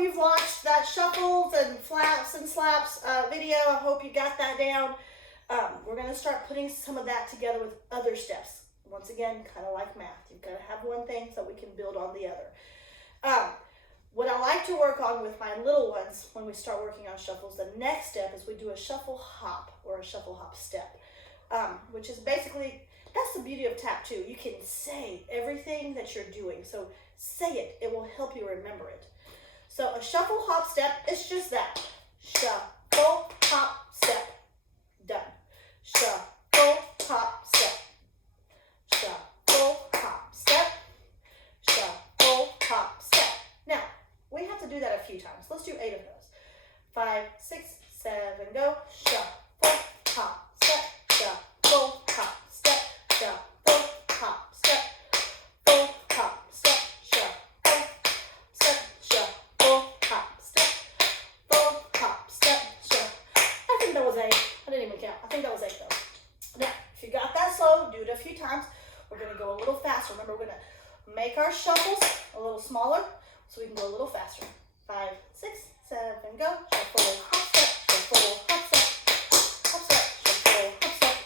you've watched that shuffles and flaps and slaps video. I hope you got that down. We're going to start putting some of that together with other steps. Once again, kind of like math. You've got to have one thing so we can build on the other. What I like to work on with my little ones when we start working on shuffles, the next step is we do a shuffle hop or a shuffle hop step, which is basically, that's the beauty of tap too. You can say everything that you're doing. So say it. It will help you remember it. So a shuffle hop step is just that. Shuffle hop step. Done. Shuffle hop step. Shuffle hop step. Shuffle hop step. Now, we have to do that a few times. Let's do 8 of those. 5, 6, 7, go. Shuffle hop step. Shuffle hop step. Shuffle hop step. Full hop step. Shuffle step. Shuffle hop step. Full hop step. I think that was 8. I didn't even count. I think that was 8 though. Now, if you got that slow, do it a few times. We're going to go a little faster. Remember, we're going to make our shuffles a little smaller so we can go a little faster. 5, 6, 7, go. Shuffle, hop step, shuffle, hop step, hop step, shuffle, hop step,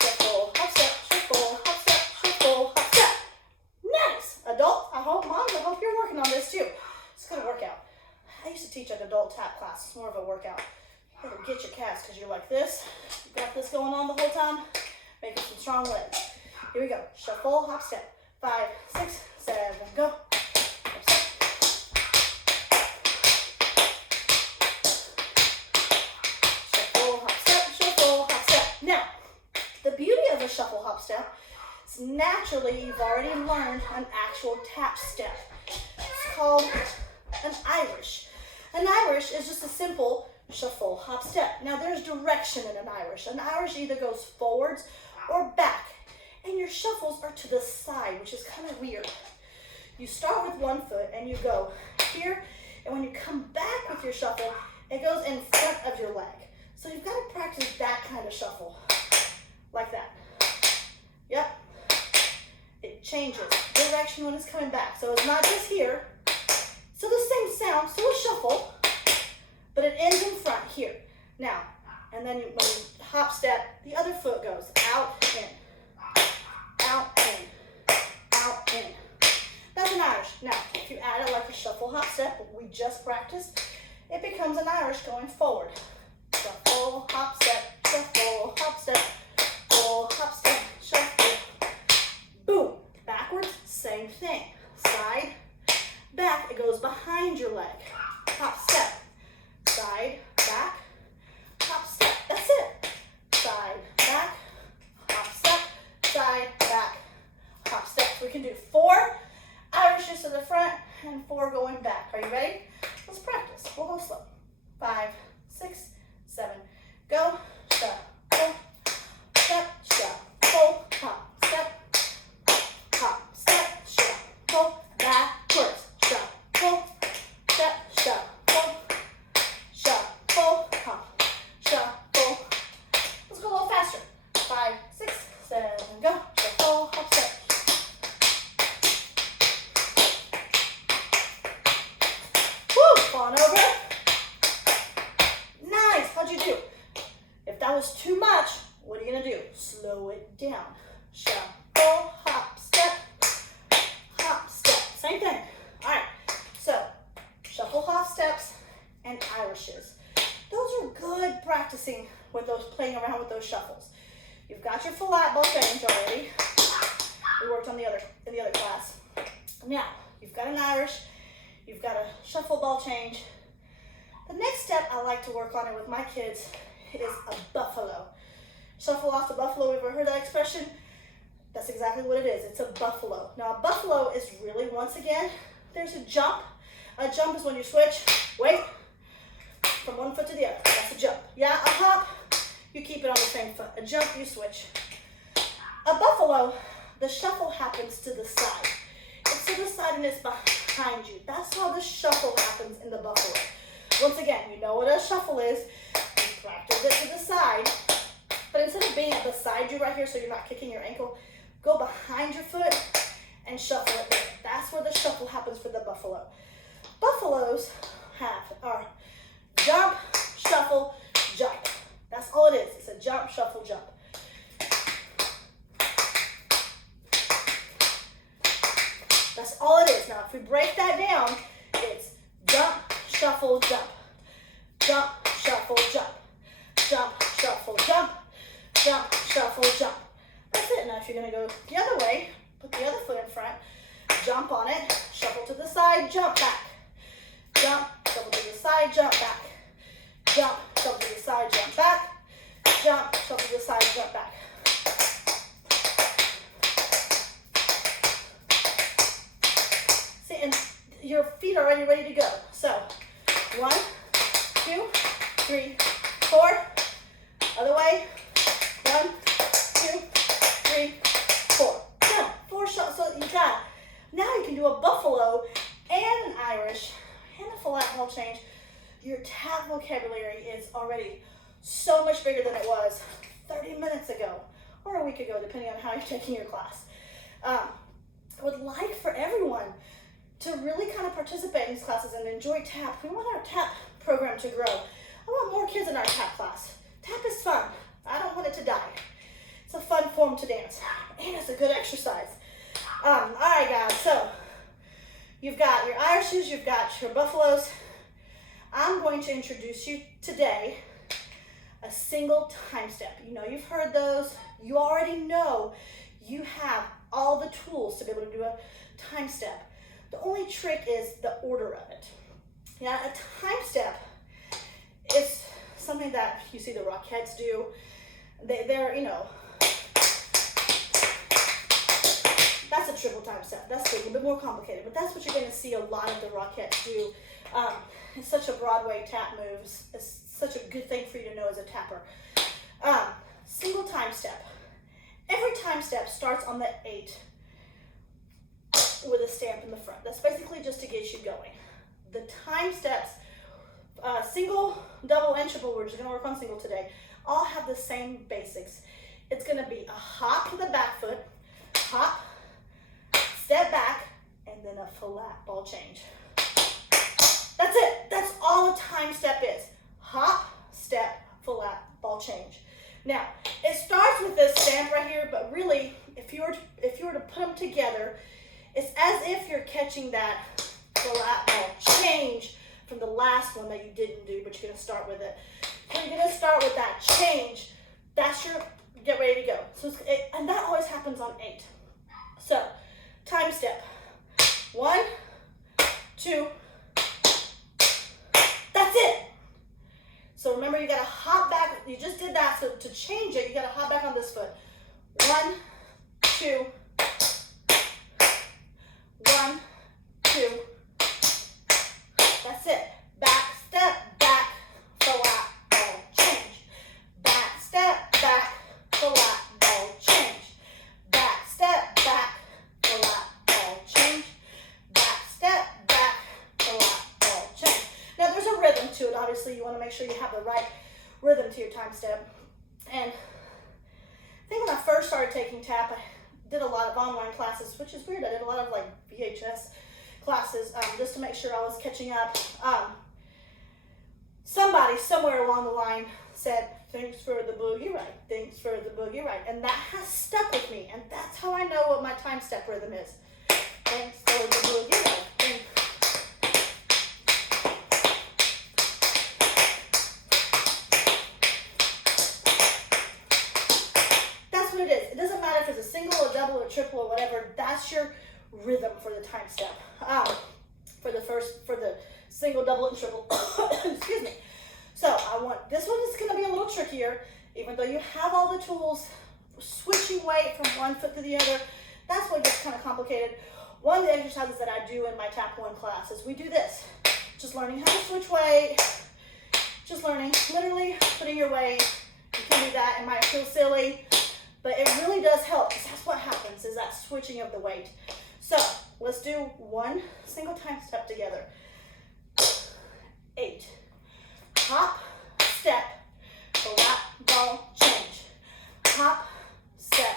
shuffle, hop step, shuffle, hop step, shuffle, hop step. Nice. Adults, moms, I hope you're working on this too. It's going to work out. I used to teach an adult tap class. It's more of a workout. You better get your calves because you're like this. You got this going on the whole time. Making some strong legs. Here we go. Shuffle, hop step. 5, 6, 7, go. Hop step. Shuffle, hop step, shuffle, hop step. Now, the beauty of a shuffle hop step is naturally you've already learned an actual tap step. It's called an Irish. An Irish is just a simple shuffle hop step. Now there's direction in an Irish. An Irish either goes forwards or back. And your shuffles are to the side, which is kind of weird. You start with one foot and you go here, and when you come back with your shuffle, it goes in front of your leg. So you've got to practice that kind of shuffle, like that. Yep. It changes direction when it's coming back. So it's not just here. So the same sound, so a shuffle, but it ends in front here. Now, and then when you hop step, the other foot goes out, in. Out, in, out, in. That's an Irish. Now, if you add it like a shuffle hop step, what we just practiced, it becomes an Irish going forward. Shuffle, hop step, shuffle, hop step, full hop step, shuffle. Boom. Backwards, same thing. Side, back, it goes behind your leg. Hop step, side, back, hop step. That's it. Side, back, hop step, side, back, hop step. We can do 4 Irishes to the front and 4 going back. Are you ready? Let's practice. We'll go slow. 5, 6, 7, go. Shuffle, step, shuffle, hop, step, hop, step, shuffle, backwards, shuffle, step, shuffle, shuffle, hop, shuffle. Let's go a little faster. 5, 6, 7, go. Shuffle, hop, step. Woo! Falling over. Nice. How'd you do? If that was too much, what are you gonna do? Slow it down. Shuffle, hop, step, hop, step. Same thing. All right. So, shuffle, hop steps, and Irishes. Those are good practicing with those, playing around with those shuffles. You've got your flat ball change already. We worked on in the other class. Now, you've got an Irish, you've got a shuffle ball change. The next step I like to work on it with my kids is a buffalo. Shuffle off the buffalo. Have you ever heard that expression? That's exactly what it is. It's a buffalo. Now, a buffalo is really, once again, there's a jump. A jump is when you switch, wait, from one foot to the other. That's a jump. Yeah, a hop, you keep it on the same foot. A jump, you switch. A buffalo, the shuffle happens to the side. It's to the side and it's behind you. That's how the shuffle happens in the buffalo. Once again, you know what a shuffle is. You practice it to the side, but instead of being beside you right here so you're not kicking your ankle, go behind your foot and shuffle it there. That's where the shuffle happens for the buffalo. buffaloes are jump, shuffle, jump. That's all it is. It's a jump, shuffle, jump. That's all it is. Now, if we break that down, it's jump, shuffle, jump. Jump, shuffle, jump. Jump, shuffle, jump. Jump, shuffle, jump. That's it. Now, if you're going to go the other way, put the other foot in front, jump on it, shuffle to the side, jump back. Jump, shuffle to the side, jump back. Jump, shuffle to the side, jump back. Jump, shuffle to the side, jump back. See, and your feet are already ready to go. So, 1, 2, 3, 4. Other way. 1, 2, 3, 4. Done. 4 shots. So you got. Now you can do a buffalo and an Irish and a flat ball change. Your tap vocabulary is already so much bigger than it was 30 minutes ago or a week ago, depending on how you're taking your class. I would like for everyone to really kind of participate in these classes and enjoy tap. We want our tap program to grow. I want more kids in our tap class. Tap is fun. I don't want it to die. It's a fun form to dance, and it's a good exercise. All right, guys, so you've got your Irishes, you've got your buffaloes. I'm going to introduce you today a single time step. You know, you've heard those. You already know you have all the tools to be able to do a time step. The only trick is the order of it. Yeah, a time step is something that you see the Rockettes do. They're, you know, that's a triple time step. That's a little bit more complicated, but that's what you're going to see a lot of the Rockettes do. It's such a Broadway tap move. It's such a good thing for you to know as a tapper. Single time step. Every time step starts on the 8 with a stamp in the front. That's basically just to get you going. The time steps, single, double, and triple, we're just going to work on single today, all have the same basics. It's going to be a hop to the back foot, hop, step back, and then a flat ball change. That's it. That's all a time step is. Hop, step, flat ball change. Now, it starts with this stamp right here, but really, if you were to put them together, it's as if you're catching that flat ball change from the last one that you didn't do, but you're going to start with it. So you're going to start with that change. That's your get ready to go. So and that always happens on 8. So, time step. 1, 2. That's it. So remember, you got to hop back. You just did that. So to change it, you got to hop back on this foot. 1, 2. 1, 2. That's it. Back, step, back, flat ball change. Back, step, back, flat ball change. Back, step, back, flat ball change. Back, step, back, flat ball change. Now there's a rhythm to it. Obviously, you want to make sure you have the right rhythm to your time step. And I think when I first started taking tap, I did a lot of online classes, which is weird. I did a lot of like VHS classes just to make sure I was catching up. Somebody somewhere along the line said, "Thanks for the boogie right, thanks for the boogie right," and that has stuck with me, and that's how I know what my time step rhythm is. Thanks for the boogie right. That's what it is. It doesn't matter if it's a single, a double, or triple, or whatever. That's your rhythm for the time step. For the single, double, and triple. Excuse me. So this one is going to be a little trickier, even though you have all the tools. Switching weight from one foot to the other, that's what gets kind of complicated. One of the exercises that I do in my Tap 1 class is we do this. Just learning how to switch weight. Just learning, literally putting your weight. You can do that. It might feel silly, but it really does help, because that's what happens, is that switching of the weight. So let's do one single time step together. 8. Hop, step, flat ball change. Hop, step,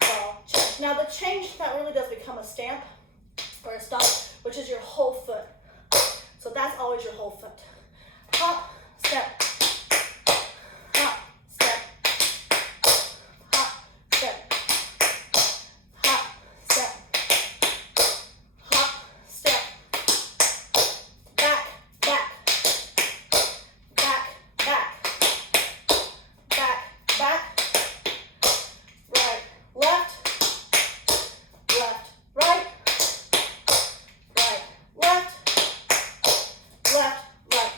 ball change. Now the change, that really does become a stamp or a stomp, which is your whole foot. So that's always your whole foot. Hop, step, hop, step, hop, step, hop, step, hop, step, back, back, back, back, back, back, right, left, left, right, right, left, left, right.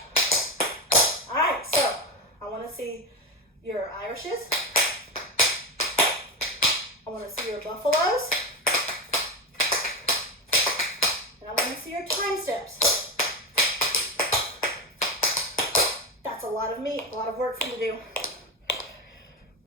All right, so I want to see your Irishes. I want to see your buffaloes. And I want to see your time steps. That's a lot of meat, a lot of work for you to do.